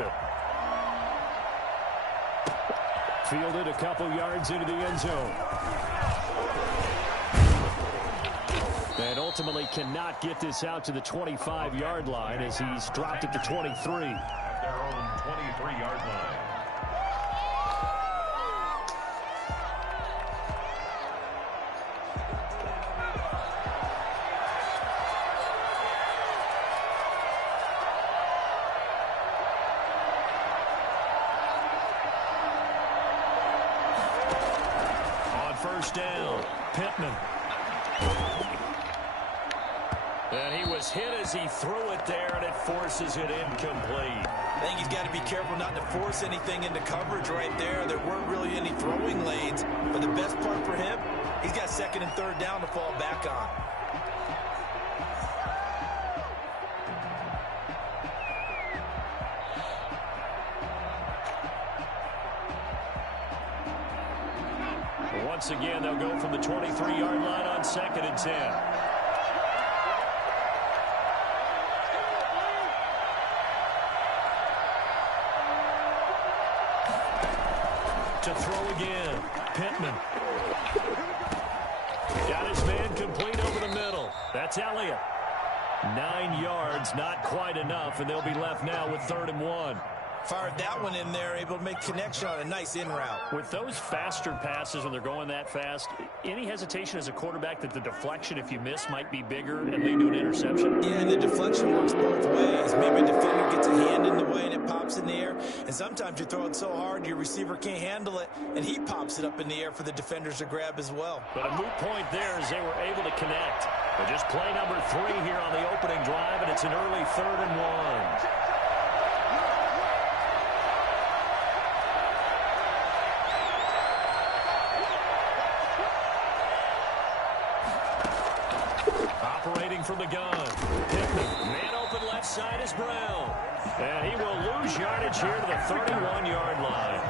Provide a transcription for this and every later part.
it. Fielded a couple yards into the end zone. And ultimately cannot get this out to the 25-yard line as he's dropped at the 23. At their own 23-yard line. First down, Pittman. And he was hit as he threw it there, and it forces it incomplete. I think he's got to be careful not to force anything into coverage right there. There weren't really any throwing lanes, but the best part for him, he's got second and third down to fall back on. Once again, they'll go from the 23-yard line on second and 10. To throw again, Pittman. Got his man complete over the middle. That's Elliott. 9 yards, not quite enough, and they'll be left now with 3rd and 1. Fired that one in there, able to make connection on a nice in route. With those faster passes when they're going that fast, any hesitation as a quarterback that the deflection, if you miss, might be bigger and lead to an interception? Yeah, and the deflection works both ways. Maybe a defender gets a hand in the way and it pops in the air, and sometimes you throw it so hard your receiver can't handle it, and he pops it up in the air for the defenders to grab as well. But a moot point there as they were able to connect. But just play number 3 here on the opening drive, and it's an early 3rd and 1. Operating from the gun. Pittman, man open left side is Brown. And he will lose yardage here to the 31-yard line.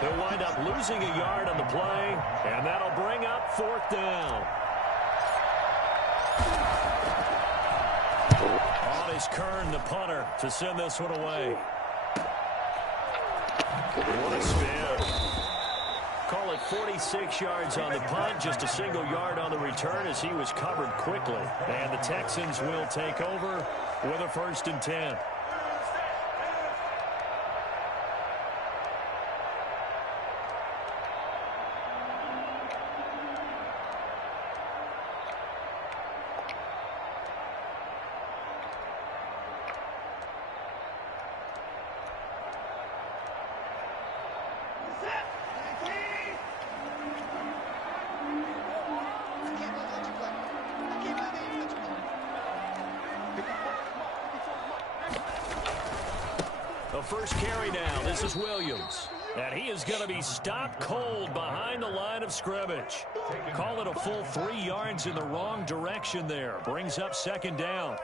They'll wind up losing a yard on the play, and that'll bring up 4th down. On is Kern, the punter, to send this one away. What a spin. Call it 46 yards on the punt, just a single yard on the return as he was covered quickly. And the Texans will take over with a 1st and 10. First carry now. This is Williams. And he is going to be stopped cold behind the line of scrimmage. Call it a full 3 yards in the wrong direction there. Brings up 2nd down.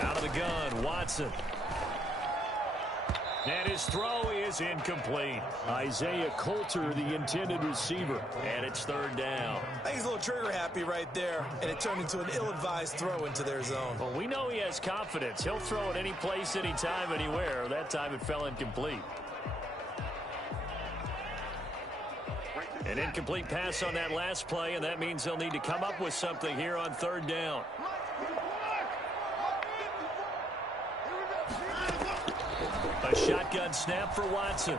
Out of the gun, Watson. And his throw is incomplete. Isaiah Coulter, the intended receiver. And it's 3rd down. I think he's a little trigger happy right there, and it turned into an ill-advised throw into their zone. Well, we know he has confidence. He'll throw it any place, anytime, anywhere. That time it fell incomplete. An incomplete pass on that last play, and that means they'll need to come up with something here on 3rd down. A shotgun snap for Watson.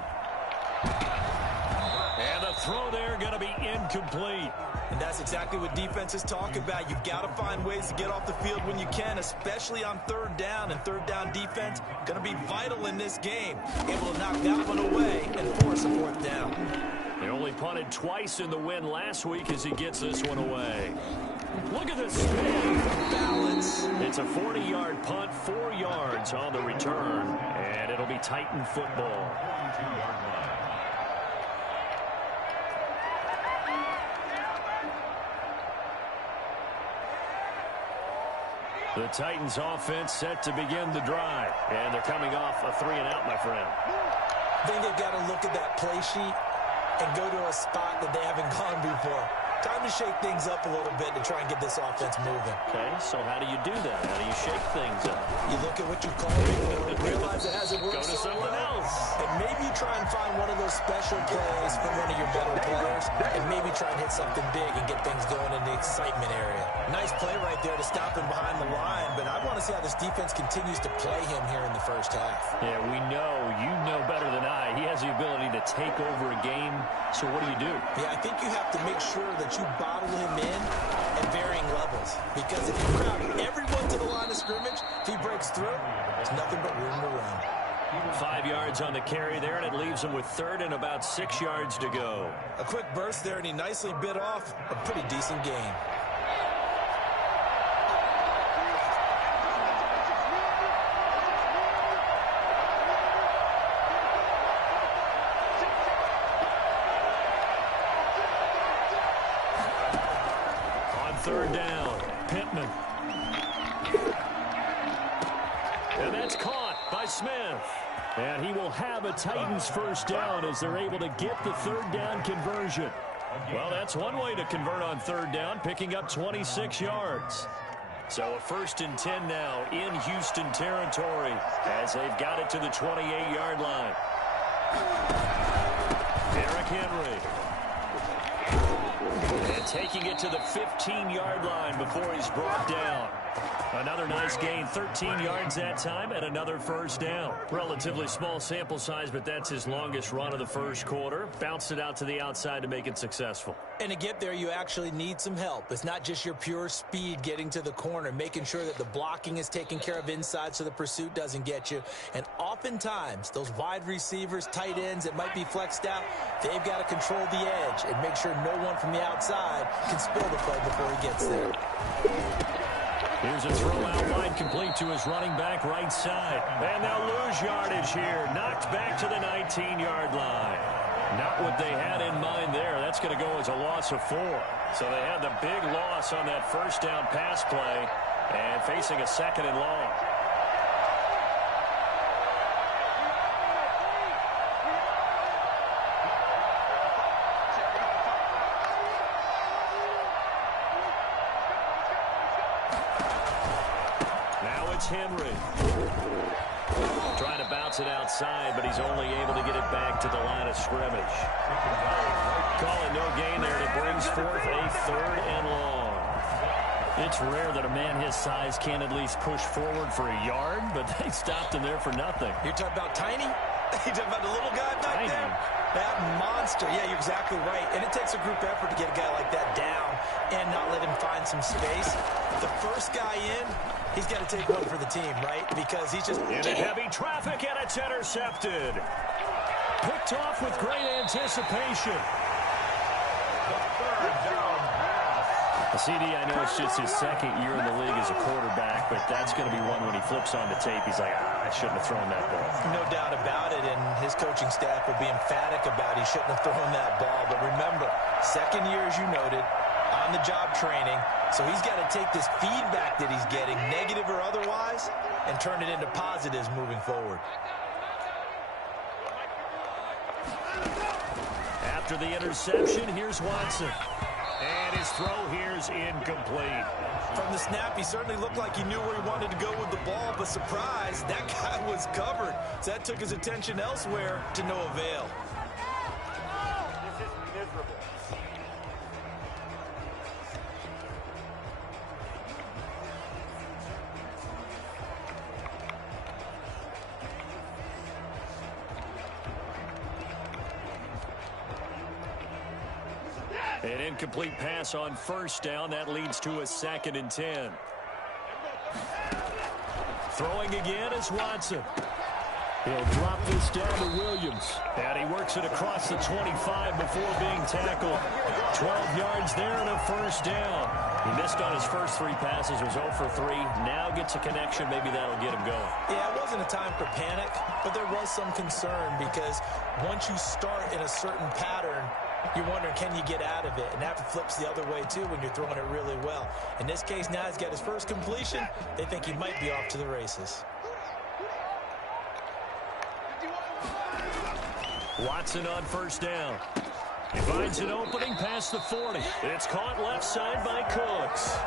And the throw there going to be incomplete. And that's exactly what defenses talk about. You've got to find ways to get off the field when you can, especially on 3rd down. And 3rd down defense going to be vital in this game. Able to knock that one away and force a 4th down. They only punted twice in the win last week as he gets this one away. Look at this spin. Balance. It's a 40-yard punt, 4 yards on the return, and it'll be Titan football. The Titans offense set to begin the drive, and they're coming off a 3-and-out, my friend. I think they've got to look at that play sheet and go to a spot that they haven't gone before. Time to shake things up a little bit to try and get this offense moving. Okay, so how do you do that? How do you shake things up? You look at what you've called before, realize it hasn't worked Go to so someone well, else. and maybe you try and find one of those special plays from one of your better players, and maybe try and hit something big and get things going in the excitement area. Nice play right there to stop him behind the line, but I want to see how this defense continues to play him here in the first half. Yeah, we know. You know better than I. He has the ability to take over a game, so what do? Yeah, I think you have to make sure that you bottle him in at varying levels, because if you crowd everyone to the line of scrimmage, if he breaks through, there's nothing but room to run. 5 yards on the carry there, and it leaves him with third and about 6 yards to go. A quick burst there, and he nicely bit off a pretty decent gain. Third down, Pittman. And that's caught by Smith. And he will have a Titans first down as they're able to get the third down conversion. Well, that's one way to convert on third down, picking up 26 yards. So a 1st and 10 now in Houston territory as they've got it to the 28-yard line. Derrick Henry. And taking it to the 15-yard line before he's brought down. Another nice gain, 13 yards that time, and another first down. Relatively small sample size, but that's his longest run of the first quarter. Bounced it out to the outside to make it successful. And to get there, you actually need some help. It's not just your pure speed getting to the corner, making sure that the blocking is taken care of inside so the pursuit doesn't get you. And oftentimes, those wide receivers, tight ends that might be flexed out, they've got to control the edge and make sure no one from the outside can spoil the play before he gets there. Here's a throw out wide, complete to his running back right side. And they'll lose yardage here. Knocked back to the 19-yard line. Not what they had in mind there. That's going to go as a loss of 4. So they had the big loss on that first down pass play and facing a 2nd and long. Henry trying to bounce it outside, but he's only able to get it back to the line of scrimmage. Call it no gain there, and it brings forth a 3rd and long. It's rare that a man his size can at least push forward for a yard, but they stopped him there for nothing. You're talking about Tiny? You're talking about the little guy back there? That monster. Yeah, you're exactly right. And it takes a group effort to get a guy like that down and not let him find some space. The first guy in, he's got to take one for the team, right? Because he's just... In heavy traffic, and it's intercepted. Picked off with great anticipation. The 3rd down pass. CD, I know it's just his 2nd year in the league as a quarterback, but that's going to be one when he flips on the tape, he's like, I shouldn't have thrown that ball. No doubt about it, and his coaching staff will be emphatic about he shouldn't have thrown that ball. But remember, 2nd year, as you noted, on-the-job training, so he's got to take this feedback that he's getting, negative or otherwise, and turn it into positives moving forward. After the interception, here's Watson. And his throw here is incomplete. From the snap, he certainly looked like he knew where he wanted to go with the ball, but surprise, that guy was covered. So that took his attention elsewhere to no avail. This is miserable. An incomplete pass on first down. That leads to a 2nd and 10. Throwing again is Watson. He'll drop this down to Williams. And he works it across the 25 before being tackled. 12 yards there and a first down. He missed on his first 3 passes, was 0 for 3. Now gets a connection. Maybe that'll get him going. Yeah, it wasn't a time for panic, but there was some concern because once you start in a certain pattern, you're wondering, can you get out of it? And that flips the other way, too, when you're throwing it really well. In this case, now he's got his first completion. They think he might be off to the races. Watson on first down. He finds an opening past the 40. It's caught left side by Cooks.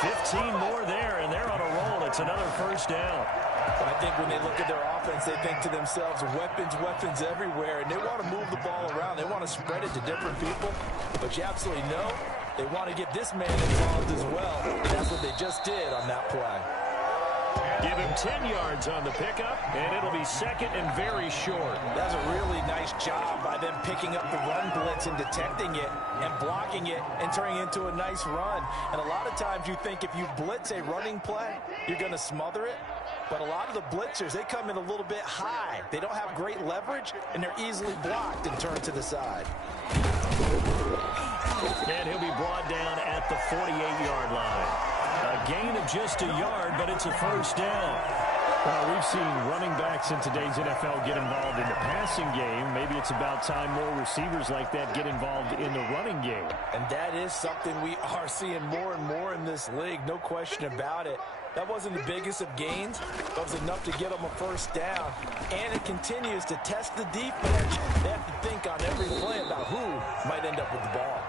15 more there, and they're on a roll. It's another first down. I think when they look at their offense, they think to themselves, weapons everywhere, and they want to move the ball around. They want to spread it to different people, but you absolutely know they want to get this man involved as well, and that's what they just did on that play. Give him 10 yards on the pickup, and it'll be second and very short. That's a really nice job by them picking up the run blitz and detecting it and blocking it and turning it into a nice run. And a lot of times you think if you blitz a running play, you're going to smother it. But a lot of the blitzers, they come in a little bit high. They don't have great leverage, and they're easily blocked and turned to the side. And he'll be brought down at the 48-yard line. A gain of just a yard, but it's a first down. Well, we've seen running backs in today's NFL get involved in the passing game. Maybe it's about time more receivers like that get involved in the running game. And that is something we are seeing more and more in this league, no question about it. That wasn't the biggest of gains, but it was enough to get them a first down. And it continues to test the defense. They have to think on every play about who might end up with the ball.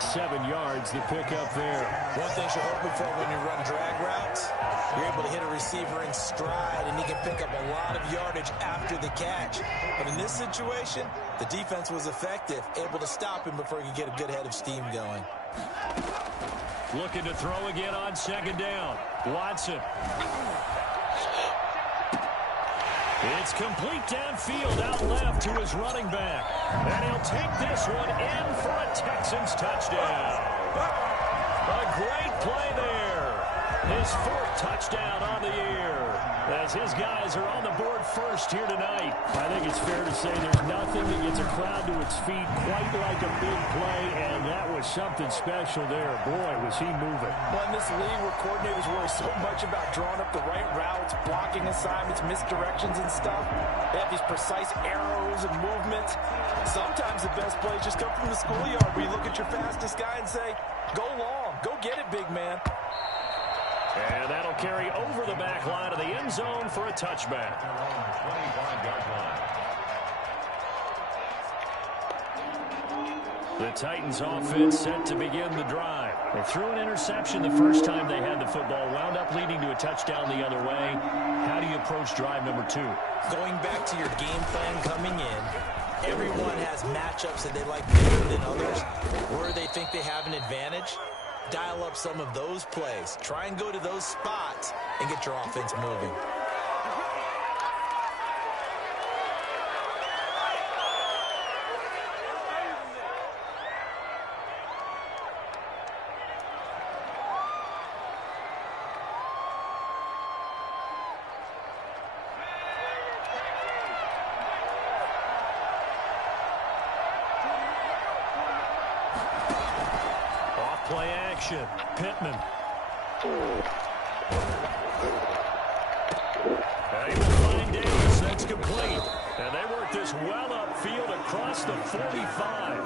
7 yards, the pickup there. One thing you're hoping for when you run drag routes, you're able to hit a receiver in stride, and he can pick up a lot of yardage after the catch. But in this situation, the defense was effective, able to stop him before he could get a good head of steam going. Looking to throw again on second down. Watson. It's complete downfield out left to his running back. And he'll take this one in for a Texans touchdown. A great play there. His 4th touchdown on the year. As his guys are on the board first here tonight. I think it's fair to say there's nothing that gets a crowd to its feet quite like a big play, and that was something special there. Boy, was he moving. Well, in this league where coordinators worry so much about drawing up the right routes, blocking assignments, misdirections and stuff, they have these precise arrows and movements. Sometimes the best plays just come from the schoolyard where you look at your fastest guy and say, go long, go get it, big man. And that'll carry over the back line of the end zone for a touchback. The Titans offense set to begin the drive. They threw an interception the first time they had the football, wound up leading to a touchdown the other way. How do you approach drive number 2? Going back to your game plan coming in, everyone has matchups that they like better than others, where they think they have an advantage. Dial up some of those plays. Try and go to those spots and get your offense moving. Play action. Pittman. And he will find Davis. That's complete. And they work this well upfield across the 45.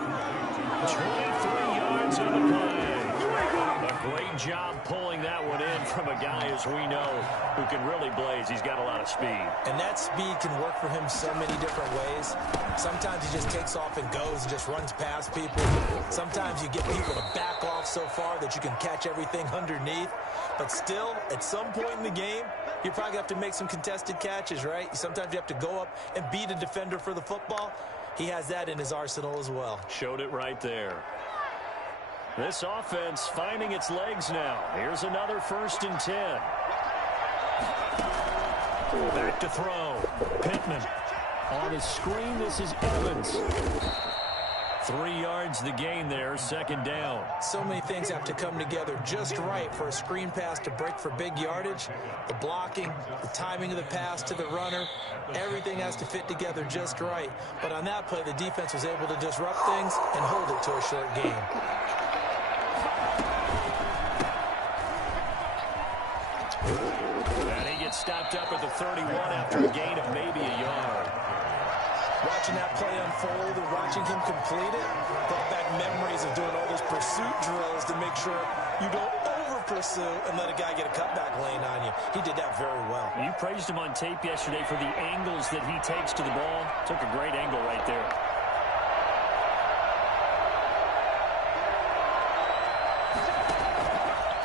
23 yards on the play. A great job pulling that one in from a guy, as we know, who can really blaze. He's got a lot of speed. And that speed can work for him so many different ways. Sometimes he just takes off and goes and just runs past people. Sometimes you get people to back off so far that you can catch everything underneath. But still, at some point in the game, you probably have to make some contested catches, right? Sometimes you have to go up and beat a defender for the football. He has that in his arsenal as well. Showed it right there. This offense finding its legs now. Here's another 1st and 10. Back to throw. Pittman. On his screen, this is Evans. 3 yards the gain there, second down. So many things have to come together just right for a screen pass to break for big yardage. The blocking, the timing of the pass to the runner, everything has to fit together just right. But on that play, the defense was able to disrupt things and hold it to a short game. And he gets stopped up at the 31 after a gain of maybe a yard. Watching that play unfold and watching him complete it brought back memories of doing all those pursuit drills to make sure you don't over-pursue and let a guy get a cutback lane on you. He did that very well. You praised him on tape yesterday for the angles that he takes to the ball. Took a great angle right there.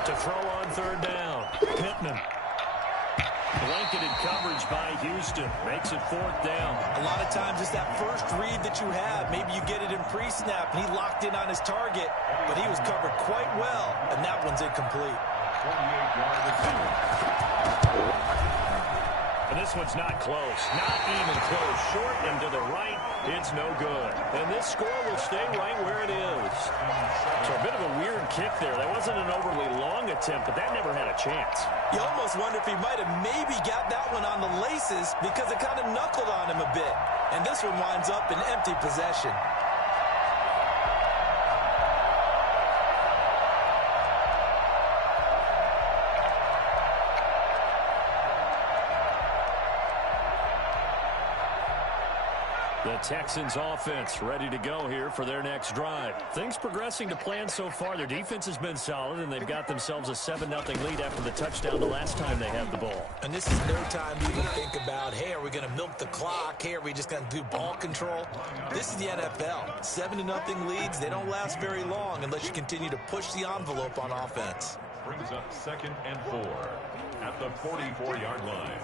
To throw on third down, Pittman. Blanketed coverage by Houston. Makes it fourth down. A lot of times it's that first read that you have. Maybe you get it in pre-snap, and he locked in on his target, but he was covered quite well, and that one's incomplete. 28-yard attempt. And this one's not close. Not even close. Short and to the right, it's no good. And this score will stay right where it is. So a bit of a weird kick there. That wasn't an overly long attempt, but that never had a chance. You almost wonder if he might have maybe got that one on the laces because it kind of knuckled on him a bit. And this one winds up in empty possession. The Texans offense ready to go here for their next drive. Things progressing to plan so far. Their defense has been solid, and they've got themselves a 7-0 lead after the touchdown the last time they had the ball. And this is no time to even think about, hey, are we going to milk the clock? Hey, are we just going to do ball control? This is the NFL. 7-0 leads, they don't last very long unless you continue to push the envelope on offense. Brings up 2nd and 4 at the 44-yard line.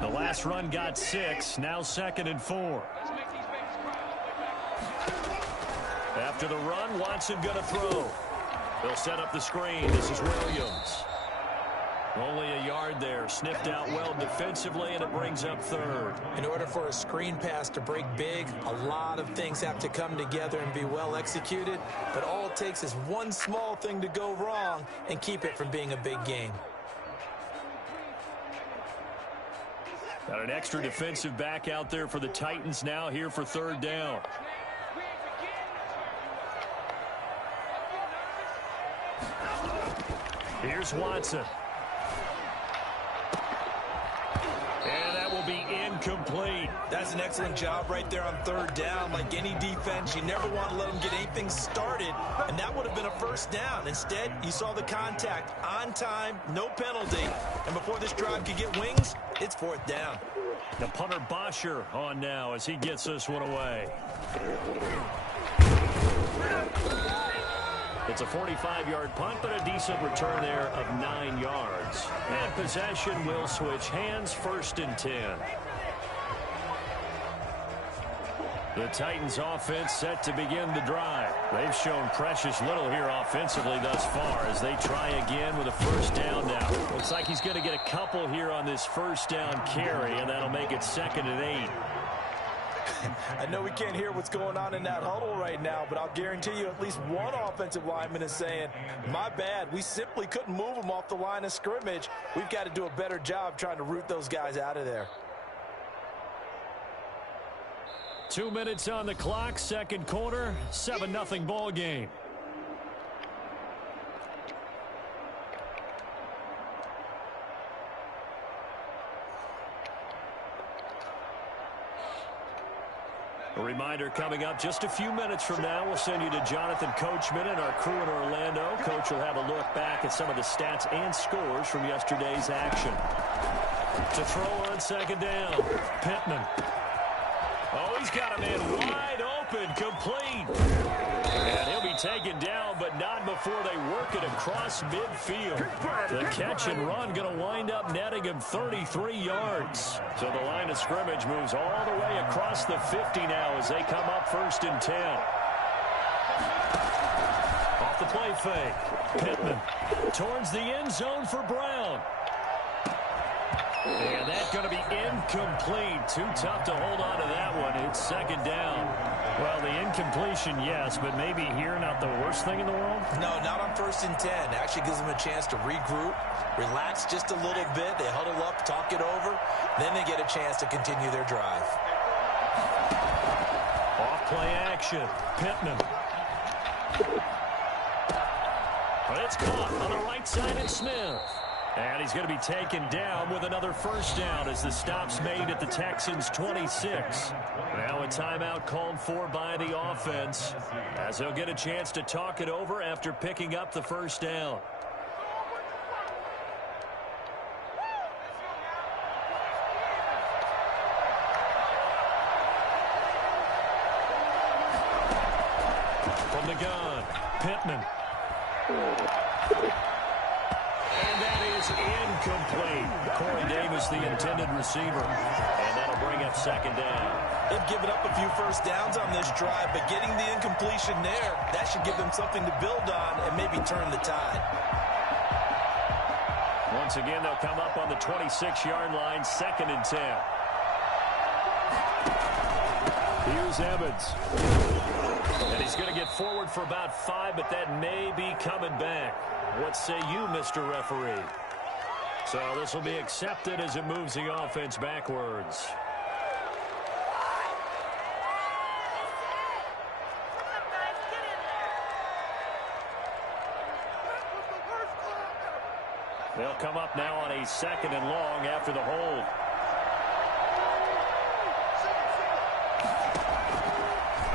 The last run got 6, now 2nd and 4. After the run, Watson gonna throw. They'll set up the screen. This is Williams. Only a yard there. Sniffed out well defensively, and it brings up 3rd. In order for a screen pass to break big, a lot of things have to come together and be well executed. But all it takes is one small thing to go wrong and keep it from being a big game. Got an extra defensive back out there for the Titans now here for 3rd down. Here's Watson. And that will be incomplete. That's an excellent job right there on 3rd down. Like any defense, you never want to let them get anything started, and that would have been a 1st down. Instead, you saw the contact on time, no penalty, and before this drive could get wings, it's 4th down. The punter Bosher on now as he gets this one away. It's a 45-yard punt, but a decent return there of 9 yards. And possession will switch hands, 1st and 10. The Titans offense set to begin the drive. They've shown precious little here offensively thus far as they try again with a 1st down now. Looks like he's going to get a couple here on this 1st down carry, and that'll make it 2nd and 8. I know we can't hear what's going on in that huddle right now, but I'll guarantee you at least one offensive lineman is saying, my bad, we simply couldn't move them off the line of scrimmage. We've got to do a better job trying to root those guys out of there. 2 minutes on the clock, 2nd quarter, 7-0 ball game. A reminder coming up just a few minutes from now, we'll send you to Jonathan Coachman and our crew in Orlando. Coach will have a look back at some of the stats and scores from yesterday's action. To throw on 2nd down, Pittman. Oh, he's got a man wide open, complete. And he'll be taken down, but not before they work it across midfield. The catch and run going to wind up netting him 33 yards. So the line of scrimmage moves all the way across the 50 now as they come up 1st and 10. Off the play fake. Pittman towards the end zone for Brown. And that's going to be incomplete. Too tough to hold on to that one. It's 2nd down. Well, the incompletion, yes, but maybe here not the worst thing in the world? No, not on 1st and 10. Actually gives them a chance to regroup, relax just a little bit. They huddle up, talk it over. Then they get a chance to continue their drive. Off play action. Pittman. But it's caught on the right side of Smith. And he's going to be taken down with another first down as the stop's made at the Texans' 26. Now a timeout called for by the offense as he'll get a chance to talk it over after picking up the first down. From the gun, Pittman. And that is incomplete. Corey Davis, the intended receiver. And that'll bring up second down. They've given up a few first downs on this drive, but getting the incompletion there, that should give them something to build on and maybe turn the tide. Once again, they'll come up on the 26-yard line, 2nd and 10. Here's Evans. And he's going to get forward for about 5, but that may be coming back. What say you, Mr. Referee? So this will be accepted as it moves the offense backwards. They'll come up now on a 2nd and long after the hold.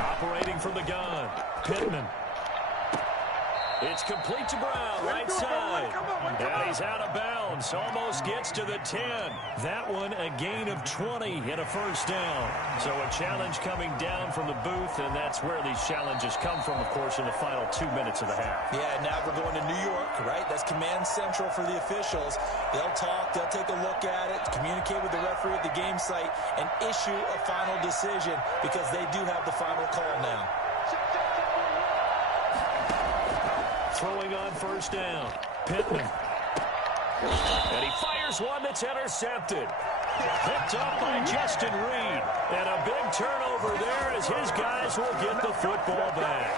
Operating from the gun, Pittman. It's complete to Brown, right side. And he's out of bounds, almost gets to the 10. That one a gain of 20 and a first down. So a challenge coming down from the booth, and that's where these challenges come from, of course, in the final 2 minutes of the half. Yeah, now we're going to New York, right? That's command central for the officials. They'll talk, they'll take a look at it, communicate with the referee at the game site, and issue a final decision because they do have the final call now. Throwing on first down, Pittman. And he fires one that's intercepted. Picked up by Justin Reed. And a big turnover there as his guys will get the football back.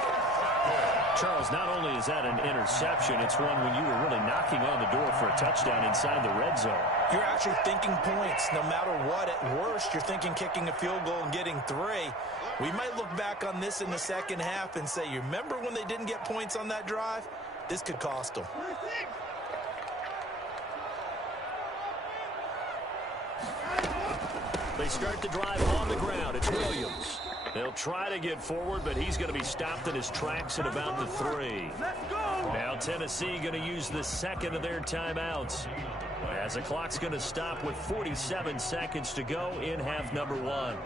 Charles, not only is that an interception, it's one when you were really knocking on the door for a touchdown inside the red zone. You're actually thinking points no matter what. At worst, you're thinking kicking a field goal and getting 3. We might look back on this in the second half and say, you remember when they didn't get points on that drive? This could cost them. They start the drive on the ground. It's Williams. They'll try to get forward, but he's going to be stopped in his tracks at about the 3. Now Tennessee going to use the 2nd of their timeouts as the clock's going to stop with 47 seconds to go in half number 1.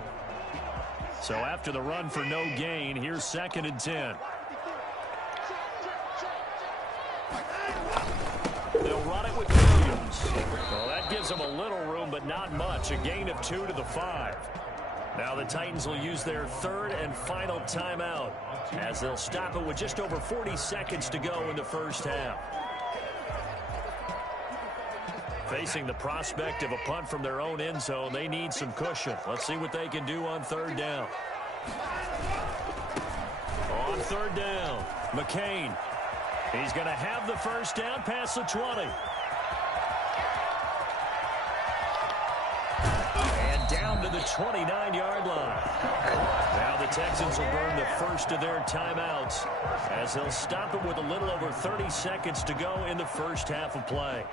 So after the run for no gain, here's 2nd and 10. They'll run it with Williams. Well, that gives them a little room, but not much. A gain of 2 to the 5. Now the Titans will use their 3rd and final timeout as they'll stop it with just over 40 seconds to go in the first half. Facing the prospect of a punt from their own end zone, they need some cushion. Let's see what they can do on 3rd down. On 3rd down, McCain. He's going to have the first down past the 20. And down to the 29-yard line. Now the Texans will burn the first of their timeouts as they'll stop it with a little over 30 seconds to go in the first half of play.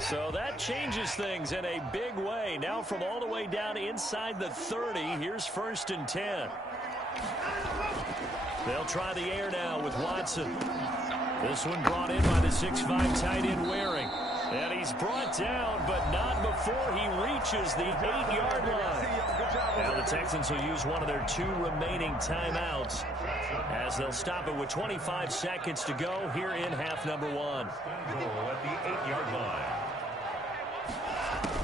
So that changes things in a big way. Now from all the way down inside the 30, here's 1st and 10. They'll try the air now with Watson. This one brought in by the 6'5" tight end Waring. And he's brought down, but not before he reaches the 8-yard line. Now the Texans will use one of their 2 remaining timeouts as they'll stop it with 25 seconds to go here in half number 1. Goal at the 8-yard line.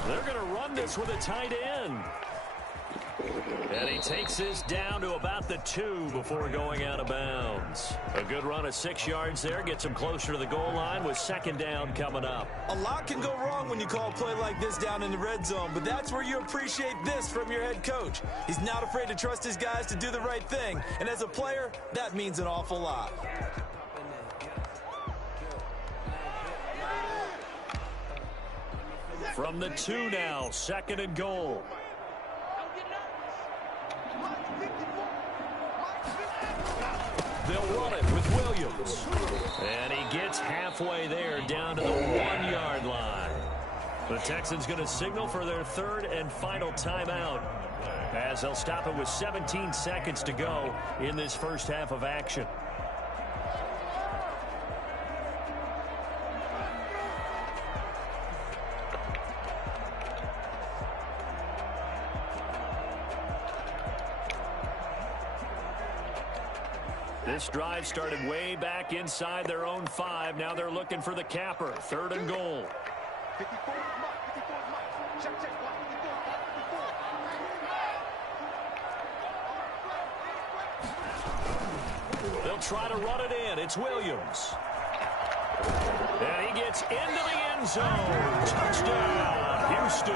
They're going to run this with a tight end. And he takes this down to about the 2 before going out of bounds. A good run of 6 yards there. Gets him closer to the goal line with 2nd down coming up. A lot can go wrong when you call a play like this down in the red zone, but that's where you appreciate this from your head coach. He's not afraid to trust his guys to do the right thing. And as a player, that means an awful lot. From the 2 now, 2nd and goal. And he gets halfway there, down to the 1-yard line. The Texans going to signal for their third and final timeout, as they'll stop it with 17 seconds to go in this first half of action. This drive started way back inside their own 5. Now they're looking for the capper. 3rd and goal. They'll try to run it in. It's Williams. And he gets into the end zone. Touchdown, Houston.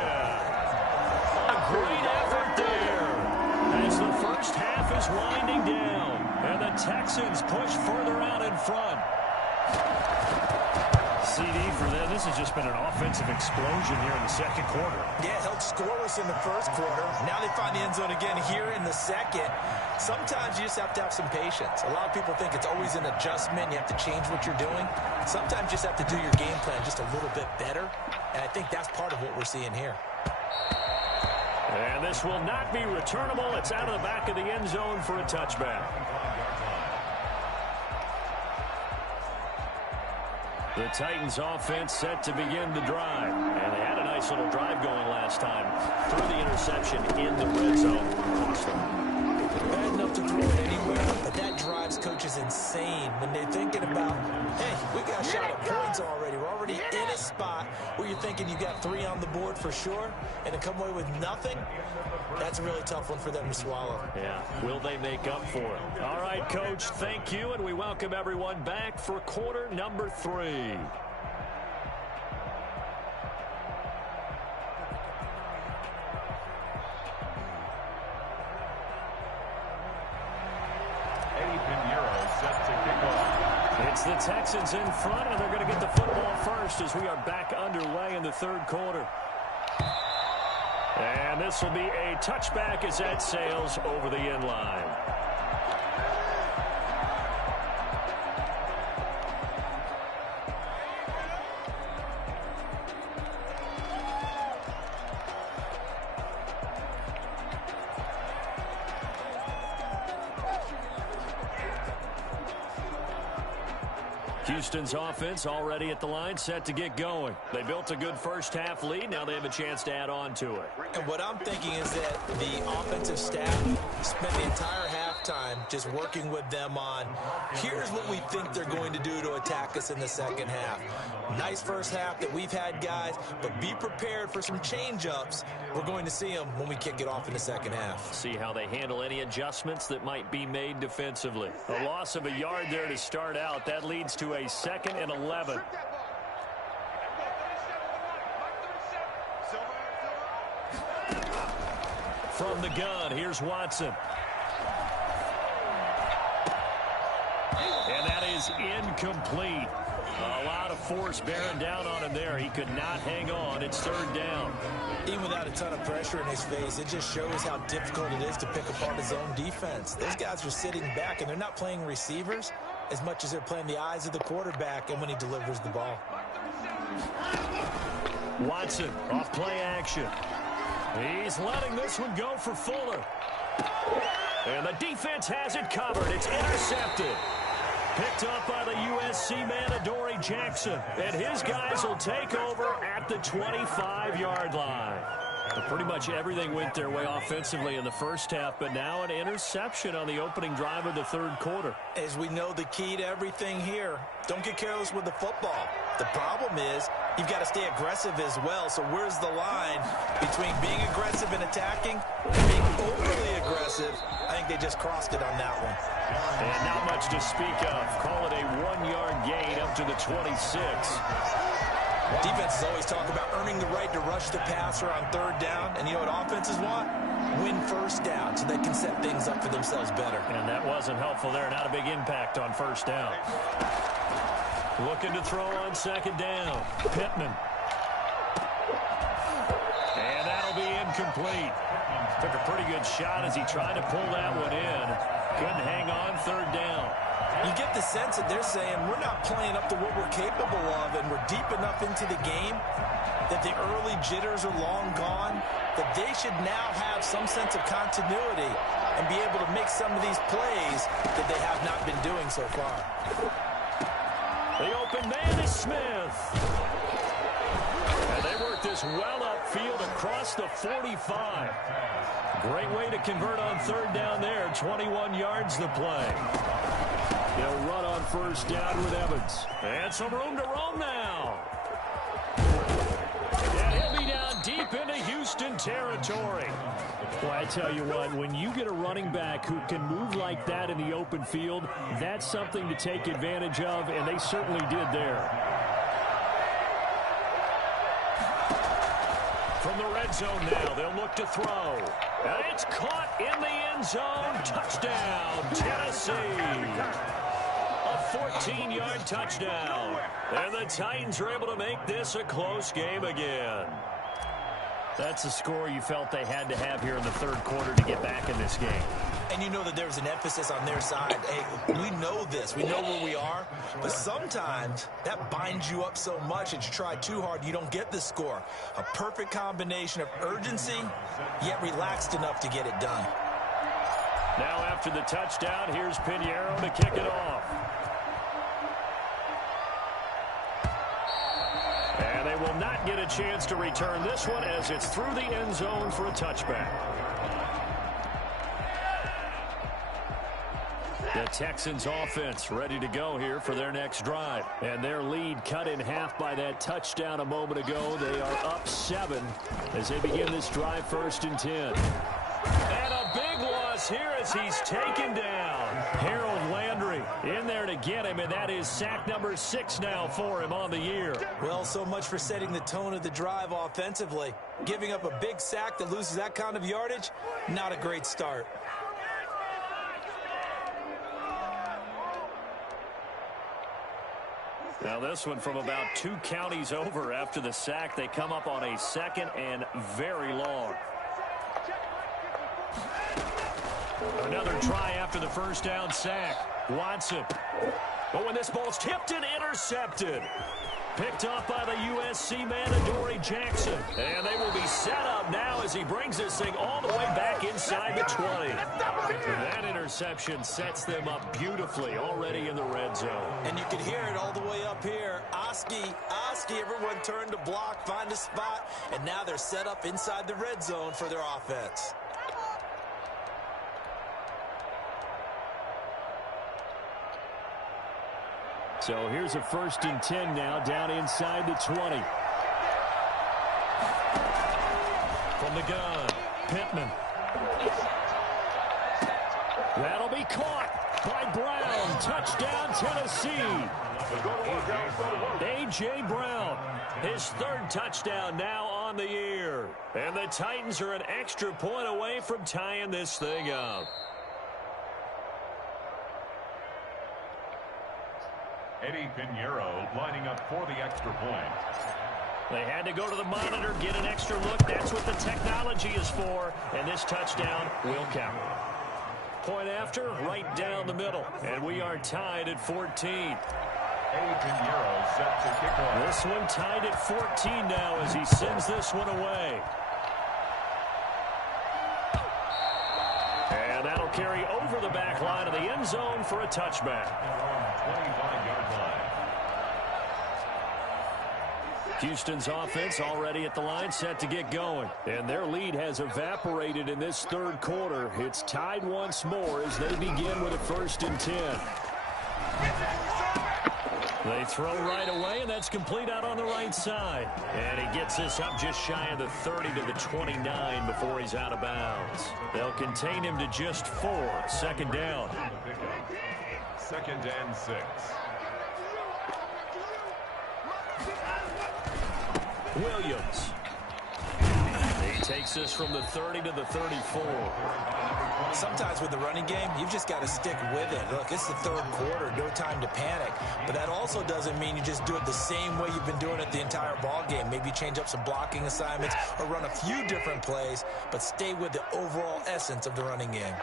A great effort there as the first half is winding down. And the Texans push further out in front. CD for them. This has just been an offensive explosion here in the second quarter. Yeah, held scoreless in the first quarter. Now they find the end zone again here in the second. Sometimes you just have to have some patience. A lot of people think it's always an adjustment. You have to change what you're doing. Sometimes you just have to do your game plan just a little bit better. And I think that's part of what we're seeing here. And this will not be returnable. It's out of the back of the end zone for a touchback. The Titans offense set to begin the drive. And they had a nice little drive going last time. Threw the interception in the red zone. Cost them. Bad enough to throw it anywhere, but that drives coaches insane when they're thinking about, hey, we got shot at points already. We're already in a spot where you're thinking you got 3 on the board for sure, and to come away with nothing, that's a really tough one for them to swallow. Yeah, will they make up for it? All right, Coach, thank you, and we welcome everyone back for quarter number 3. It's the Texans in front, and they're going to get the football first as we are back underway in the third quarter. And this will be a touchback as that sails over the end line. Houston's offense already at the line, set to get going. They built a good first half lead. Now they have a chance to add on to it. And what I'm thinking is that the offensive staff spent the entire halftime just working with them on, here's what we think they're going to do to attack us in the second half. Nice first half that we've had, guys, but be prepared for some change-ups. We're going to see them when we kick it off in the second half. See how they handle any adjustments that might be made defensively. A loss of a yard there to start out. That leads to a 2nd and 11. From the gun, here's Watson. And that is incomplete. A lot of force bearing down on him there. He could not hang on. It's 3rd down. Even without a ton of pressure in his face, it just shows how difficult it is to pick apart his own defense. Those guys are sitting back, and they're not playing receivers as much as they're playing the eyes of the quarterback and when he delivers the ball. Watson off play action. He's letting this one go for Fuller. And the defense has it covered. It's intercepted. Picked up by the USC man, Adoree Jackson. And his guys will take over at the 25-yard line. But pretty much everything went their way offensively in the first half, but now an interception on the opening drive of the third quarter. As we know, the key to everything here, don't get careless with the football. The problem is you've got to stay aggressive as well. So where's the line between being aggressive and attacking and being overly aggressive? I think they just crossed it on that one. And not much to speak of. Call it a 1-yard gain up to the 26. Defenses always talk about earning the right to rush the passer on 3rd down. And you know what offenses want? Win first down so they can set things up for themselves better. And that wasn't helpful there. Not a big impact on 1st down. Looking to throw on 2nd down. Pittman. And that'll be incomplete. Took a pretty good shot as he tried to pull that one in. couldn't hang on third down. You get the sense that they're saying we're not playing up to what we're capable of, and we're deep enough into the game that the early jitters are long gone, that they should now have some sense of continuity and be able to make some of these plays that they have not been doing so far. The open man is Smith. And they work this well upfield across the 45. Great way to convert on third down there. 21 yards the play. They'll run on first down with Evans. And some room to roam now. And he'll be down deep into Houston territory. Well, I tell you what, when you get a running back who can move like that in the open field, that's something to take advantage of, and they certainly did there. From the red zone now, they'll look to throw. And it's caught in the end zone. Touchdown, Tennessee. A 14-yard touchdown. And the Titans are able to make this a close game again. That's a score you felt they had to have here in the third quarter to get back in this game. And you know that there's an emphasis on their side. Hey, we know this. We know where we are. But sometimes that binds you up so much that you try too hard, you don't get the score. A perfect combination of urgency, yet relaxed enough to get it done. Now after the touchdown, here's Pinheiro to kick it off. And they will not get a chance to return this one as it's through the end zone for a touchback. The Texans offense ready to go here for their next drive. And their lead cut in half by that touchdown a moment ago. They are up 7 as they begin this drive, 1st and 10. And a big loss here as he's taken down. Harold Landry in there to get him, and that is sack number 6 now for him on the year. Well, so much for setting the tone of the drive offensively. Giving up a big sack that loses that kind of yardage, not a great start. Now this one from about 2 counties over after the sack. They come up on a 2nd and very long. Another try after the first down sack. Watson. But when this ball's tipped and intercepted. Picked off by the USC man, Adoree Jackson. And they will be set up now as he brings this thing all the way back inside the 20. That interception sets them up beautifully already in the red zone. And you can hear it all the way up here. Oski, everyone turned to block, find a spot, and now they're set up inside the red zone for their offense. So here's a 1st and 10 now, down inside the 20. From the gun, Pittman. That'll be caught by Brown. Touchdown, Tennessee. A.J. Brown, his 3rd touchdown now on the year. And the Titans are an extra point away from tying this thing up. Eddie Pinheiro lining up for the extra point. They had to go to the monitor, get an extra look. That's what the technology is for. And this touchdown will count. Point after, right down the middle. And we are tied at 14. Eddie Pinheiro set to kick off. This one tied at 14 now as he sends this one away. And that'll carry over the back line of the end zone for a touchback. 25-yard line. Houston's offense already at the line, set to get going. And their lead has evaporated in this third quarter. It's tied once more as they begin with a 1st and 10. They throw right away, and that's complete out on the right side. And he gets this up just shy of the 30 to the 29 before he's out of bounds. They'll contain him to just 4. 2nd down. 2nd and 6. Williams. He takes this from the 30 to the 34. Sometimes with the running game, you've just got to stick with it. Look, it's the third quarter, no time to panic. But that also doesn't mean you just do it the same way you've been doing it the entire ball game. Maybe change up some blocking assignments or run a few different plays, but stay with the overall essence of the running game.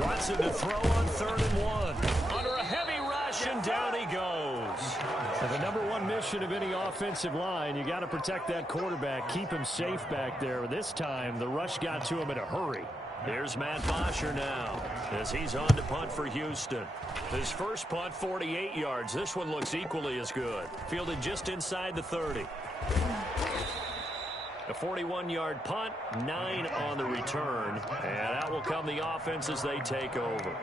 Watson to throw on 3rd and 1. Under a heavy rush, and down he goes. And the number one mission of any offensive line, you got to protect that quarterback, keep him safe back there. This time, the rush got to him in a hurry. Here's Matt Bosher now as he's on to punt for Houston. His first punt, 48 yards. This one looks equally as good. Fielded just inside the 30. A 41-yard punt, 9 on the return. And out will come the offense as they take over.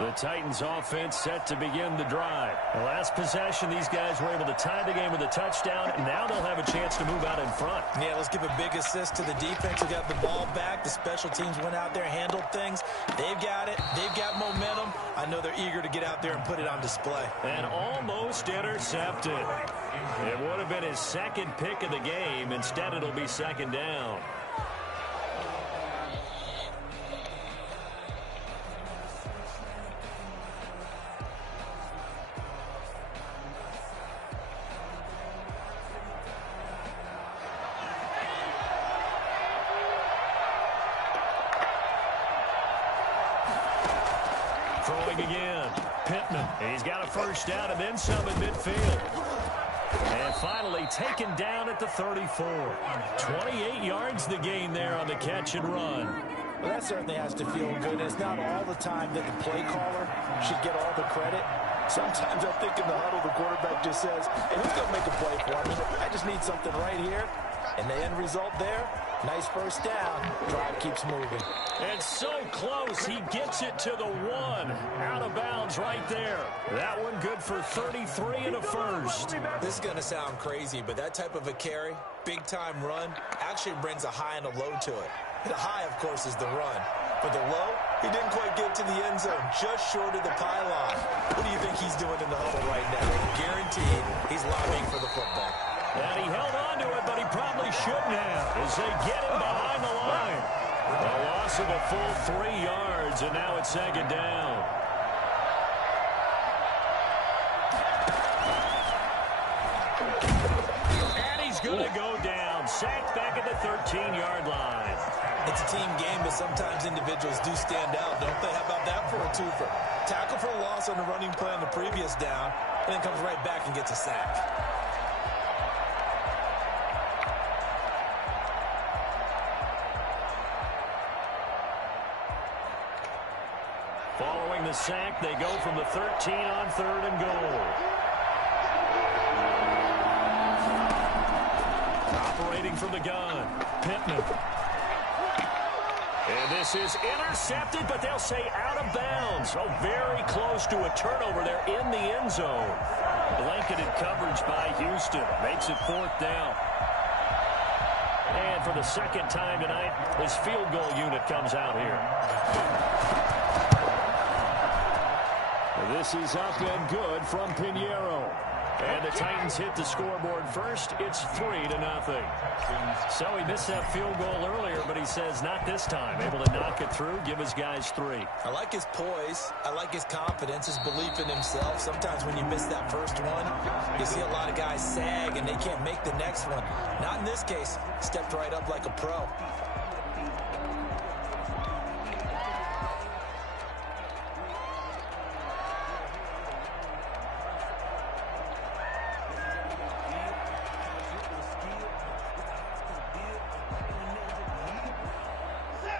The Titans offense set to begin the drive. The last possession, these guys were able to tie the game with a touchdown, and now they'll have a chance to move out in front. Yeah, let's give a big assist to the defense who got the ball back. The special teams went out there, handled things. They've got it. They've got momentum. I know they're eager to get out there and put it on display. And almost intercepted. It would have been his second pick of the game. Instead, it'll be second down. Throwing again. Pittman. He's got a first down and then some in midfield. And finally taken down at the 34. 28 yards the gain there on the catch and run. Well, that certainly has to feel good. It's not all the time that the play caller should get all the credit. Sometimes I think in the huddle, the quarterback just says, hey, who's going to make a play for me? I just need something right here. And the end result there, nice first down. Drive keeps moving. And so close, he gets it to the 1. Out of bounds right there. That one good for 33 and a first. This is going to sound crazy, but that type of a carry, big-time run, actually brings a high and a low to it. The high, of course, is the run. But the low, he didn't quite get to the end zone, just short of the pylon. What do you think he's doing in the huddle right now? Guaranteed he's lobbying for the football. And he held on to it, but he probably shouldn't have as they get him behind the line. A loss of a full 3 yards, and now it's second down. And he's going to go down. Sacked back at the 13-yard line. It's a team game, but sometimes individuals do stand out, don't they? How about that for a twofer? Tackle for a loss on the running play on the previous down, and then comes right back and gets a sack. Following the sack, they go from the 13 on 3rd and goal. Operating from the gun, Pittman. And this is intercepted, but they'll say out of bounds. Oh, very close to a turnover there in the end zone. Blanketed coverage by Houston. Makes it 4th down. And for the second time tonight, his field goal unit comes out here. This is up and good from Pinheiro. And the Titans hit the scoreboard first. It's 3-0. So he missed that field goal earlier, but he says not this time. Able to knock it through, give his guys 3. I like his poise. I like his confidence, his belief in himself. Sometimes when you miss that first one, you see a lot of guys sag and they can't make the next one. Not in this case. Stepped right up like a pro.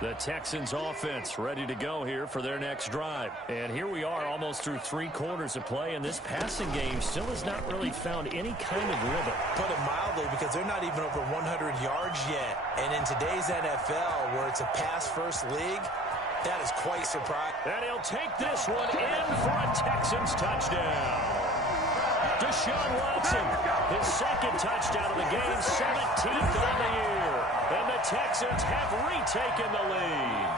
The Texans offense ready to go here for their next drive. And here we are almost through 3 quarters of play, and this passing game still has not really found any kind of rhythm. Put it mildly, because they're not even over 100 yards yet. And in today's NFL, where it's a pass-first league, that is quite surprising. And he'll take this one in for a Texans touchdown. Deshaun Watson, his second touchdown of the game, 17th on the year. And the Texans have retaken the lead.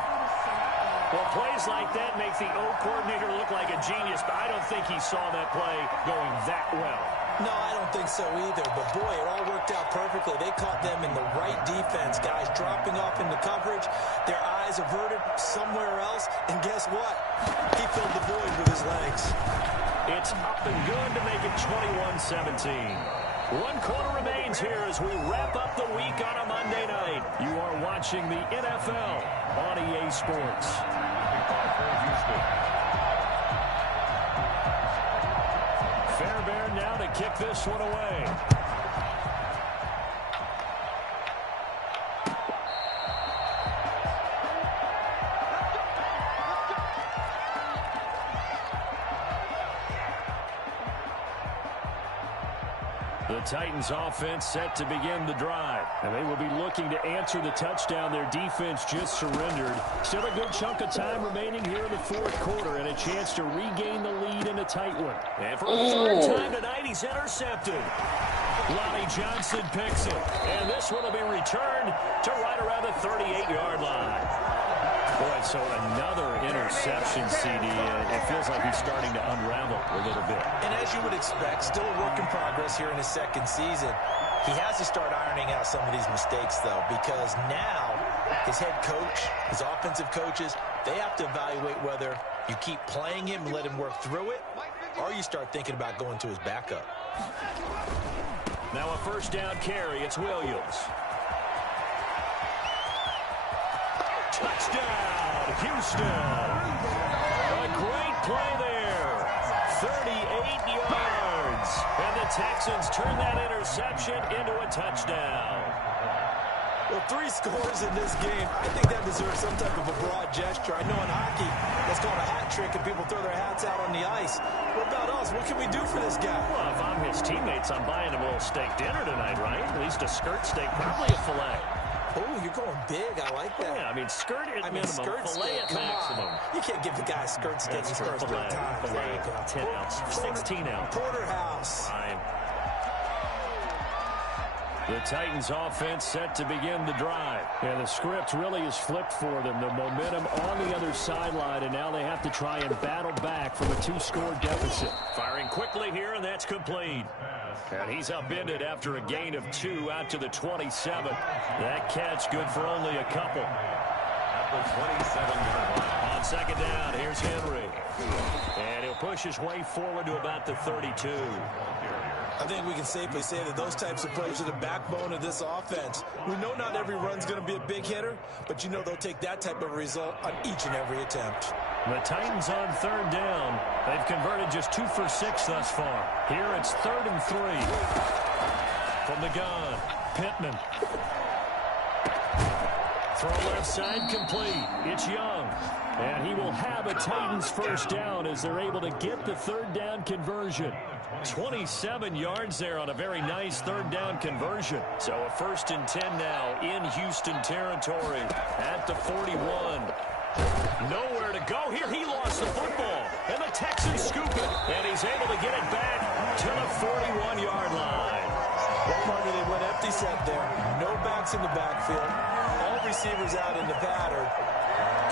Well, plays like that make the O coordinator look like a genius, but I don't think he saw that play going that well. No, I don't think so either. But, boy, it all worked out perfectly. They caught them in the right defense. Guys dropping off into coverage, their eyes averted somewhere else. And guess what? He filled the void with his legs. It's up and good to make it 21-17. 1 quarter remains here as we wrap up the week on a Monday night. You are watching the NFL on EA Sports. Fairbairn now to kick this one away. The Titans offense set to begin the drive. And they will be looking to answer the touchdown their defense just surrendered. Still a good chunk of time remaining here in the fourth quarter and a chance to regain the lead in a tight one. And for the third time tonight, he's intercepted. Lonnie Johnson picks it. And this one will be returned to right around the 38-yard line. Boy, so another interception, CD. It feels like he's starting to unravel a little bit. And as you would expect, still a work in progress here in his second season. He has to start ironing out some of these mistakes, though, because now his head coach, his offensive coaches, they have to evaluate whether you keep playing him and let him work through it, or you start thinking about going to his backup. Now a first down carry. It's Williams. Touchdown, Houston. A great play there. 38 yards. And the Texans turn that interception into a touchdown. Well, 3 scores in this game. I think that deserves some type of a broad gesture. I know in hockey, that's called a hat trick, and people throw their hats out on the ice. What about us? What can we do for this guy? Well, if I'm his teammates, I'm buying him a little steak dinner tonight, right? At least a skirt steak, probably a filet. Oh, you're going big. I like that. Yeah, I mean, skirt at minimum, skirt filet steak, at maximum. You can't give the guy a skirt steak his first 3 times. Filet, There you go. 10 ounce, 16 ounce. Porterhouse. Fine. The Titans offense set to begin the drive. Yeah, the script really is flipped for them. The momentum on the other sideline, and now they have to try and battle back from a 2-score deficit. Firing quickly here, and that's complete. And he's upended after a gain of 2 out to the 27. That catch good for only a couple. At the 27-yard line. On second down, here's Henry. And he'll push his way forward to about the 32. I think we can safely say that those types of plays are the backbone of this offense. We know not every run's going to be a big hitter, but you know they'll take that type of result on each and every attempt. The Titans on third down. They've converted just 2 for 6 thus far. Here it's 3rd and 3. From the gun, Pittman. Throw left side complete. It's Young. And he will have a Titans first down as they're able to get the 3rd down conversion. 27 yards there on a very nice 3rd down conversion. So a 1st and 10 now in Houston territory at the 41. Nowhere to go here. He lost the football. And the Texans scoop it. And he's able to get it back to the 41-yard line. Well, partner, they went empty set there. No backs in the backfield. All receivers out in the pattern.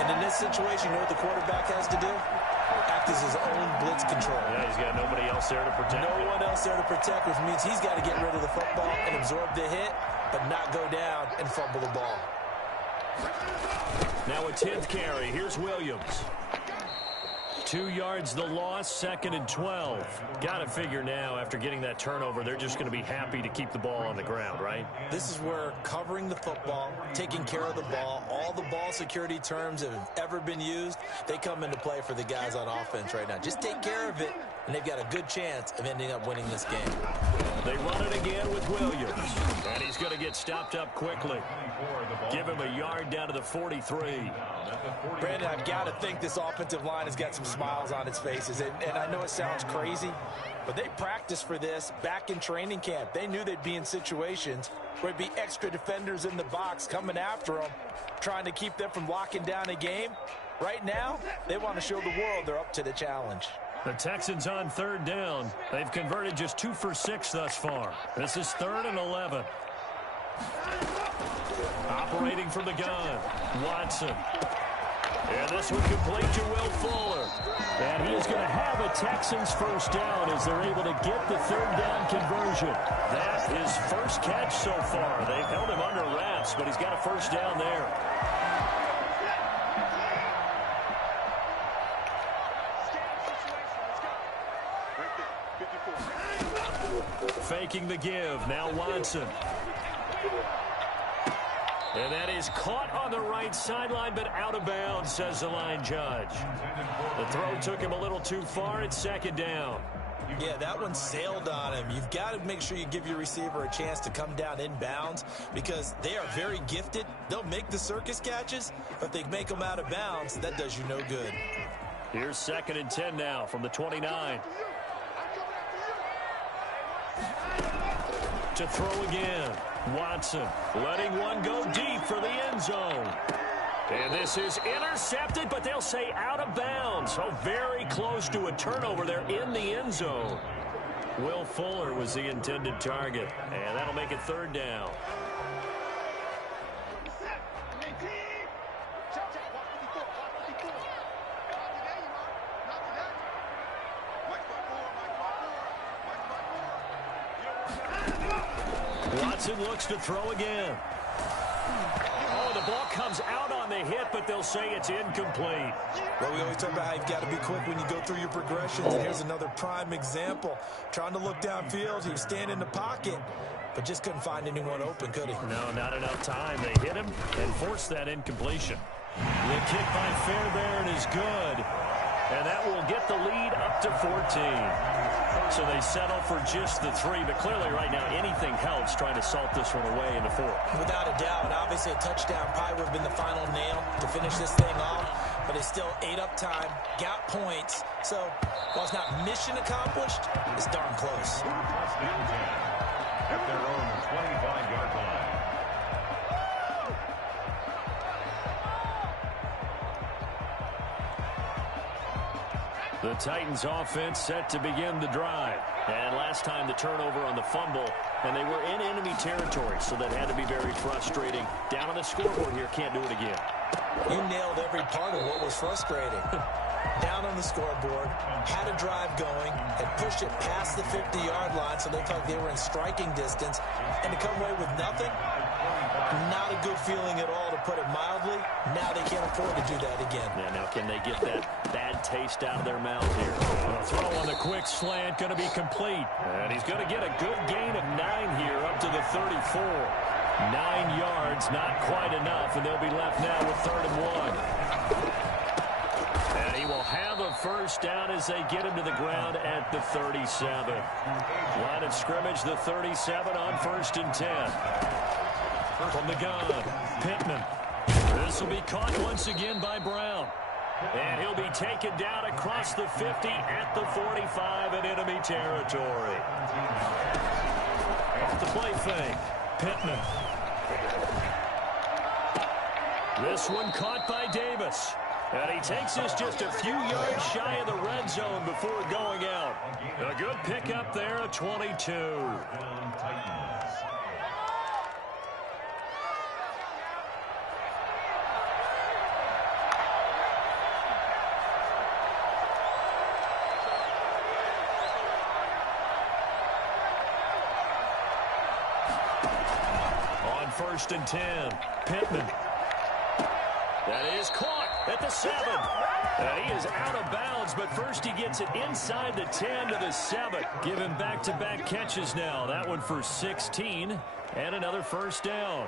And in this situation, you know what the quarterback has to do? Act as his own blitz control. Yeah, he's got nobody else there to protect. No one else there to protect, which means he's got to get rid of the football and absorb the hit, but not go down and fumble the ball. Now a 10th carry. Here's Williams. 2 yards the loss, 2nd and 12. Got to figure now, after getting that turnover, they're just going to be happy to keep the ball on the ground, right? This is where covering the football, taking care of the ball, all the ball security terms that have ever been used, they come into play for the guys on offense right now. Just take care of it, and they've got a good chance of ending up winning this game. They run it again with Williams. And he's going to get stopped up quickly. Give him a yard down to the 43. Brandon, I've got to think this offensive line has got some smiles on its faces. And I know it sounds crazy, but they practiced for this back in training camp. They knew they'd be in situations where there'd be extra defenders in the box coming after them, trying to keep them from locking down a game. Right now, they want to show the world they're up to the challenge. The Texans on 3rd down. They've converted just 2 for 6 thus far. This is 3rd and 11. Operating from the gun, Watson. And this one complete to Will Fuller. And he is going to have a Texans first down as they're able to get the 3rd down conversion. That is first catch so far. They've held him under wraps, but he's got a first down there. Faking the give. Now Watson. And that is caught on the right sideline, but out of bounds, says the line judge. The throw took him a little too far. It's second down. Yeah, that one sailed on him. You've got to make sure you give your receiver a chance to come down inbounds because they are very gifted. They'll make the circus catches, but if they make them out of bounds, that does you no good. Here's 2nd and 10 now from the 29. To throw again. Watson letting one go deep for the end zone. And this is intercepted, but they'll say out of bounds. So very close to a turnover there in the end zone. Will Fuller was the intended target, and that'll make it 3rd down. Watson looks to throw again. Oh, the ball comes out on the hit, but they'll say it's incomplete. Well, we always talk about how you've got to be quick when you go through your progressions, and here's another prime example. Trying to look downfield, he was standing in the pocket, but just couldn't find anyone open, could he? No, not enough time. They hit him and forced that incompletion. The kick by Fairbairn is good, and that will get the lead up to 14. So they settle for just the 3, but clearly right now anything helps trying to salt this one away in the 4th. Without a doubt, and obviously a touchdown probably would have been the final nail to finish this thing off, but it's still ate up time, got points, so while it's not mission accomplished, it's darn close. At their own 25-yard line. The Titans offense set to begin the drive. And last time the turnover on the fumble, and they were in enemy territory, so that had to be very frustrating. Down on the scoreboard here, can't do it again. You nailed every part of what was frustrating. Down on the scoreboard, had a drive going, had pushed it past the 50-yard line, so they felt like they were in striking distance, and to come away with nothing, not a good feeling at all, to put it mildly. Now they can't afford to do that again. Yeah, now can they get that bad taste out of their mouth here? The throw on the quick slant going to be complete. And he's going to get a good gain of 9 here up to the 34. 9 yards, not quite enough, and they'll be left now with 3rd and 1. And he will have a first down as they get him to the ground at the 37. Line of scrimmage, the 37 on 1st and 10. From the gun, Pittman. This will be caught once again by Brown. And he'll be taken down across the 50 at the 45 in enemy territory. Off the play fake, Pittman. This one caught by Davis. And he takes us just a few yards shy of the red zone before going out. A good pickup there at 22. On 1st and 10, Pittman. That is caught at the 7. And he is out of bounds, but first he gets it inside the 10 to the 7. Give him back-to-back catches now. That one for 16 and another first down.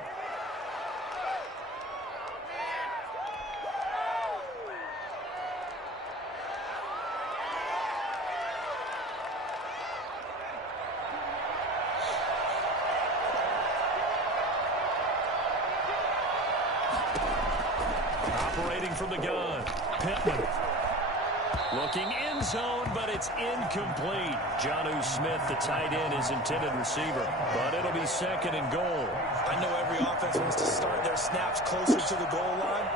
Operating from the gun, Pittman. Looking in zone, but it's incomplete. Jonnu Smith, the tight end, is intended receiver, but it'll be 2nd and goal. I know every offense wants to start their snaps closer to the goal line,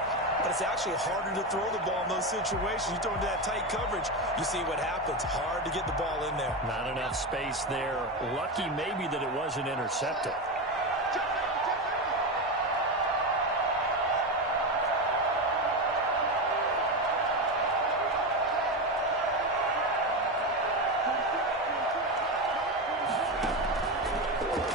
but it's actually harder to throw the ball in those situations. You throw into that tight coverage, you see what happens. Hard to get the ball in there. Not enough space there. Lucky maybe that it wasn't intercepted.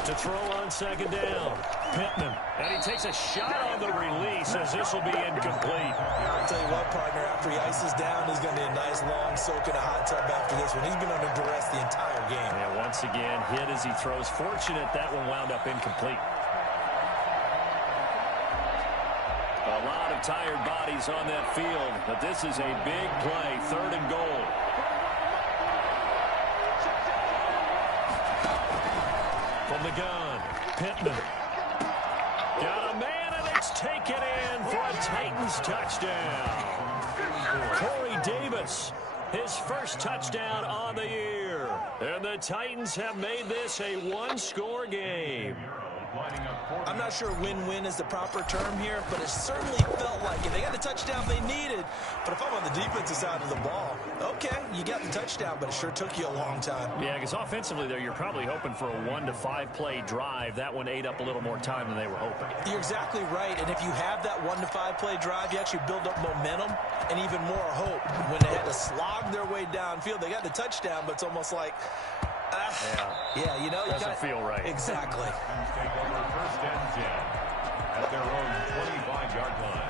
To throw on 2nd down. Pittman. And he takes a shot on the release as this will be incomplete. I'll tell you what, partner, after he ices down, he's going to be a nice long soak in a hot tub after this one. He's been under duress the entire game. And once again, hit as he throws. Fortunate that one wound up incomplete. A lot of tired bodies on that field, but this is a big play, 3rd and goal. From the gun, Pittman. Got a man, and it's taken in for a Titans touchdown. Corey Davis, his first touchdown on the year. And the Titans have made this a one-score game. I'm not sure win-win is the proper term here, but it certainly felt like it. They got the touchdown they needed, but if I'm on the defensive side of the ball, okay, you got the touchdown, but it sure took you a long time. Yeah, because offensively there, you're probably hoping for a 1 to 5 play drive. That one ate up a little more time than they were hoping. You're exactly right, and if you have that 1 to 5 play drive, you actually build up momentum and even more hope. When they had to slog their way downfield, they got the touchdown, but it's almost like, yeah, you know, you doesn't feel right. Exactly. Take over 1st and 10 at their own 25-yard line.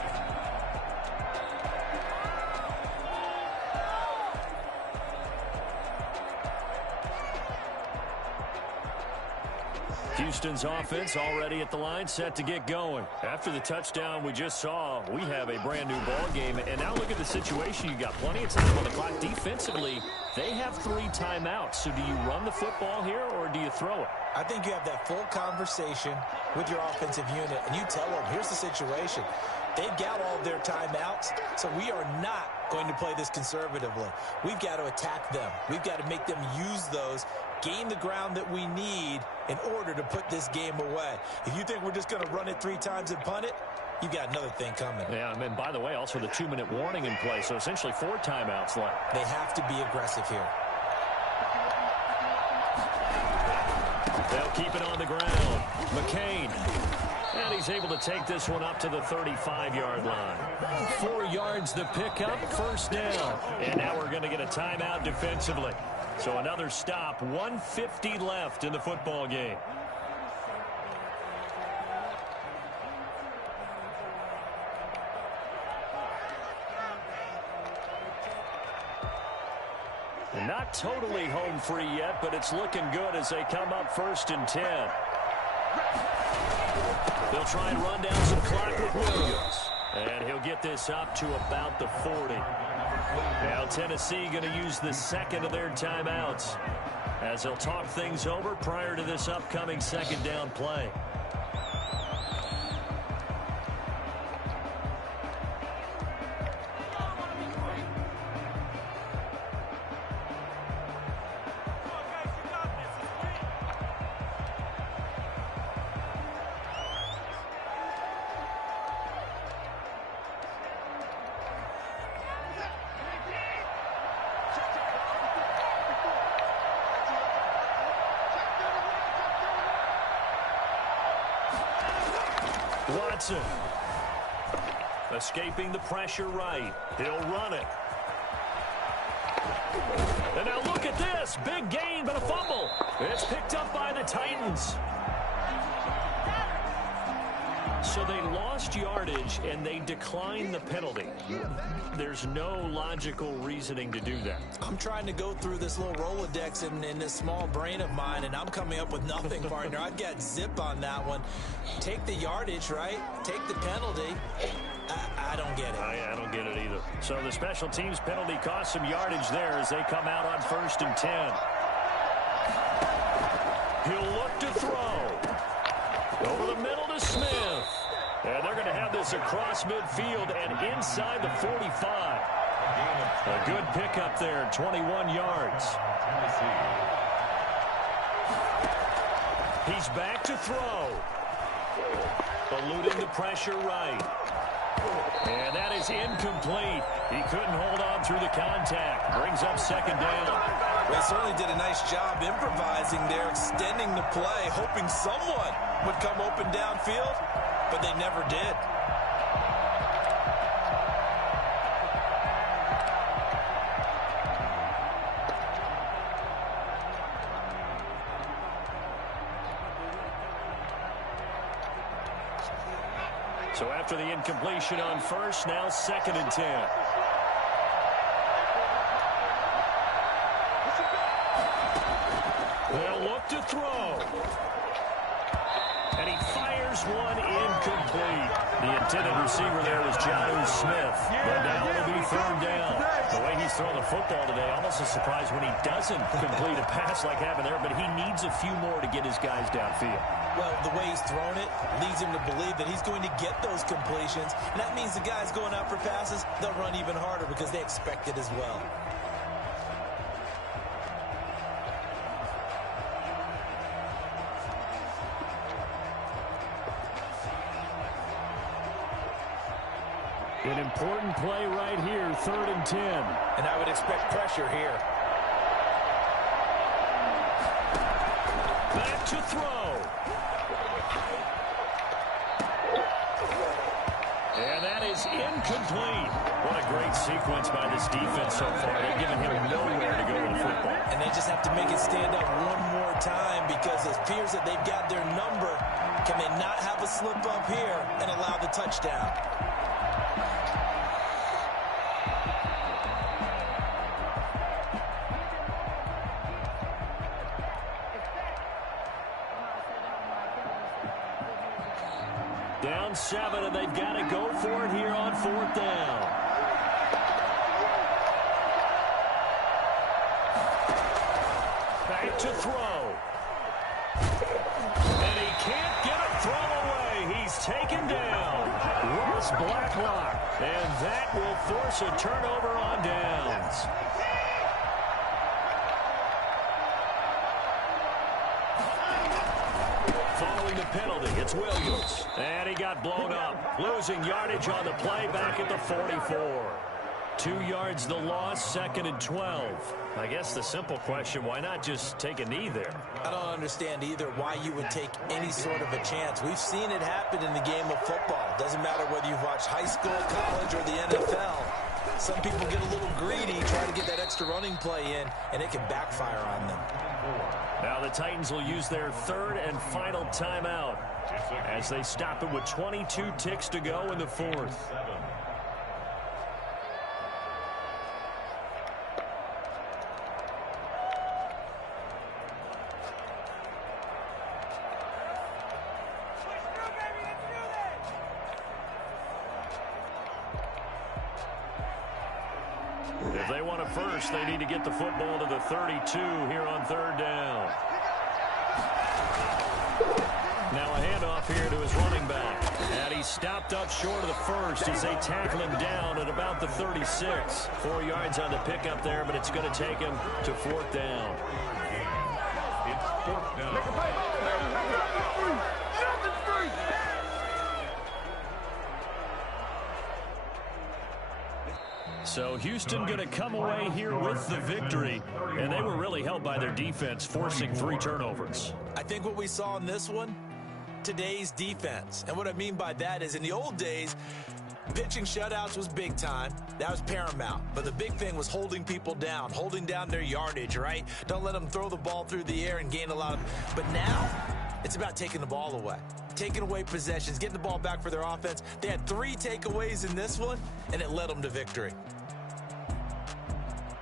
Houston's offense already at the line, set to get going. After the touchdown we just saw, we have a brand new ball game. And now look at the situation. You got plenty of time on the clock. Defensively, they have 3 timeouts. So do you run the football here or do you throw it? I think you have that full conversation with your offensive unit, and you tell them, here's the situation. They've got all their timeouts, so we are not going to play this conservatively. We've got to attack them. We've got to make them use those, gain the ground that we need in order to put this game away. If you think we're just going to run it 3 times and punt it, you've got another thing coming. Yeah, and by the way, also the 2-minute warning in play, so essentially 4 timeouts left. They have to be aggressive here. They'll keep it on the ground. McCain. And he's able to take this one up to the 35-yard line. 4 yards the pickup, 1st down. And now we're going to get a timeout defensively. So another stop, 1:50 left in the football game. Not totally home free yet, but it's looking good as they come up 1st and 10. They'll try and run down some clock with Williams. And he'll get this up to about the 40. Now Tennessee going to use the 2nd of their timeouts as they'll talk things over prior to this upcoming 2nd down play. Watson. Escaping the pressure right. He'll run it. And now look at this. Big gain, but a fumble. It's picked up by the Titans. So they lost yardage, and they declined the penalty. There's no logical reasoning to do that. I'm trying to go through this little Rolodex in this small brain of mine, and I'm coming up with nothing, partner. I've got zip on that one. Take the yardage, right? Take the penalty. I don't get it. I don't get it either. So the special teams penalty cost some yardage there as they come out on 1st and 10. He'll look to throw. Over the middle to Smith. And they're going to have this across midfield and inside the 45. A good pickup there, 21 yards. He's back to throw. Eluding the pressure right. And that is incomplete. He couldn't hold on through the contact. Brings up 2nd down. They certainly did a nice job improvising there, extending the play, hoping someone would come open downfield, but they never did. So after the incompletion on first, now 2nd and 10. They'll look to throw. And he fires one incomplete. The intended receiver there was Jonnu Smith. But now it'll be 3rd down. The way he's throwing the football today, almost a surprise when he doesn't complete a pass like happened there, but he needs a few more to get his guys downfield. Well, the way he's thrown it leads him to believe that he's going to get those completions. And that means the guys going out for passes, they'll run even harder because they expect it as well. An important play right here, 3rd and 10. And I would expect pressure here. Back to throw. And that is incomplete. What a great sequence by this defense so far. They've given him nowhere to go with the football. And they just have to make it stand up one more time because it appears that they've got their number. Can they not have a slip up here and allow the touchdown? Down 7, and they've got to go for it here on 4th down. Back to throw. And he can't get a throw away. He's taken down. Ross Blacklock. And that will force a turnover on downs. Following the penalty, it's Williams. And he got blown up. Losing yardage on the play back at the 44. 2 yards the loss, 2nd and 12. I guess the simple question, why not just take a knee there? I don't understand either why you would take any sort of a chance. We've seen it happen in the game of football. Doesn't matter whether you've watched high school, college, or the NFL. Some people get a little greedy, try to get that extra running play in, and it can backfire on them. Now the Titans will use their 3rd and final timeout as they stop it with 22 ticks to go in the 4th. If they want it first, they need to get the football to the 32 here on 3rd down. Now a handoff here to his running back. And he stopped up short of the first as they tackle him down at about the 36. 4 yards on the pickup there, but it's going to take him to 4th down. It's 4th down. So Houston going to come away here with the victory, and they were really helped by their defense, forcing 3 turnovers. I think what we saw in this one, today's defense. And what I mean by that is in the old days, pitching shutouts was big time. That was paramount. But the big thing was holding people down, holding down their yardage, right? Don't let them throw the ball through the air and gain a lot of... But now, it's about taking the ball away. Taking away possessions, getting the ball back for their offense. They had 3 takeaways in this one, and it led them to victory.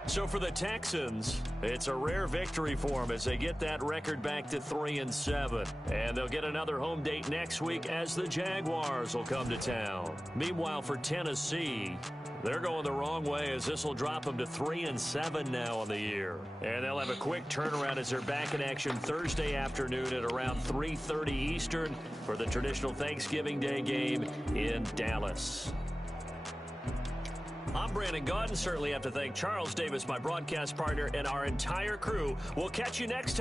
So for the Texans, it's a rare victory for them as they get that record back to 3-7. And they'll get another home date next week as the Jaguars will come to town. Meanwhile, for Tennessee, they're going the wrong way as this will drop them to 3-7 now on the year. And they'll have a quick turnaround as they're back in action Thursday afternoon at around 3:30 Eastern for the traditional Thanksgiving Day game in Dallas. I'm Brandon Gaudin. Certainly have to thank Charles Davis, my broadcast partner, and our entire crew. We'll catch you next time.